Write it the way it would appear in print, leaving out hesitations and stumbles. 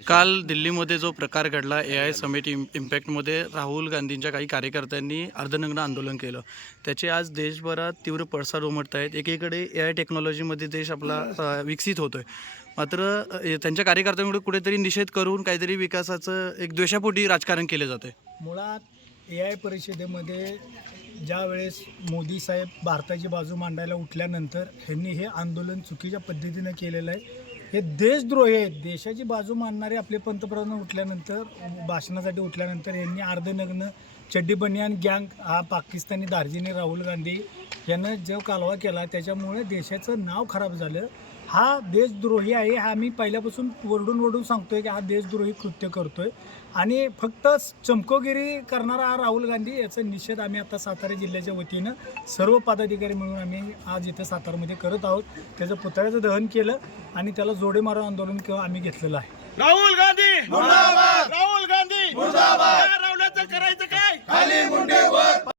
काल दिल्लीमध्ये जो प्रकार घडला AI समिट इम्पॅक्टमध्ये राहुल गांधींच्या काही कार्यकर्त्यांनी अर्धनग्न आंदोलन केलं. त्याचे आज देशभरात तीव्र पडसाद उमटत आहेत. एकीकडे AI टेक्नॉलॉजीमध्ये देश आपला विकसित होतोय, मात्र त्यांच्या कार्यकर्त्यांमुळे कुठेतरी निषेध करून काहीतरी विकासाचं एक द्वेषापोटी राजकारण केले जाते. मुळात AI परिषदेमध्ये ज्या वेळेस मोदी साहेब भारताची बाजू मांडायला उठल्यानंतर ह्यांनी हे आंदोलन चुकीच्या पद्धतीनं केलेलं आहे. हे देशद्रोही आहेत. देशाची बाजू मांडणारे आपले पंतप्रधान उठल्यानंतर भाषणासाठी उठल्यानंतर यांनी अर्धनग्न चड्डी बनियान गँग हा पाकिस्तानी दार्जिनी राहुल गांधी यानं जो कालवा केला त्याच्यामुळे देशाचं नाव खराब झालं. हा देशद्रोही आहे. हा मी पहिल्यापासून वरडून सांगतोय की हा देशद्रोही कृत्य करतोय आणि फक्त चमकोगिरी करणारा हा राहुल गांधी याचा निषेध आम्ही आता सातारा जिल्ह्याच्या वतीनं सर्व पदाधिकारी म्हणून आम्ही आज इथं सातारामध्ये करत आहोत. त्याचं पुतळ्याचं दहन केलं आणि त्याला जोडे मारो आंदोलन आम्ही घेतलेलं आहे. राहुल गांधी मुर्दाबाद, राहुल गांधी मुर्दाबाद. राहुलाचं करायचं काय? खाली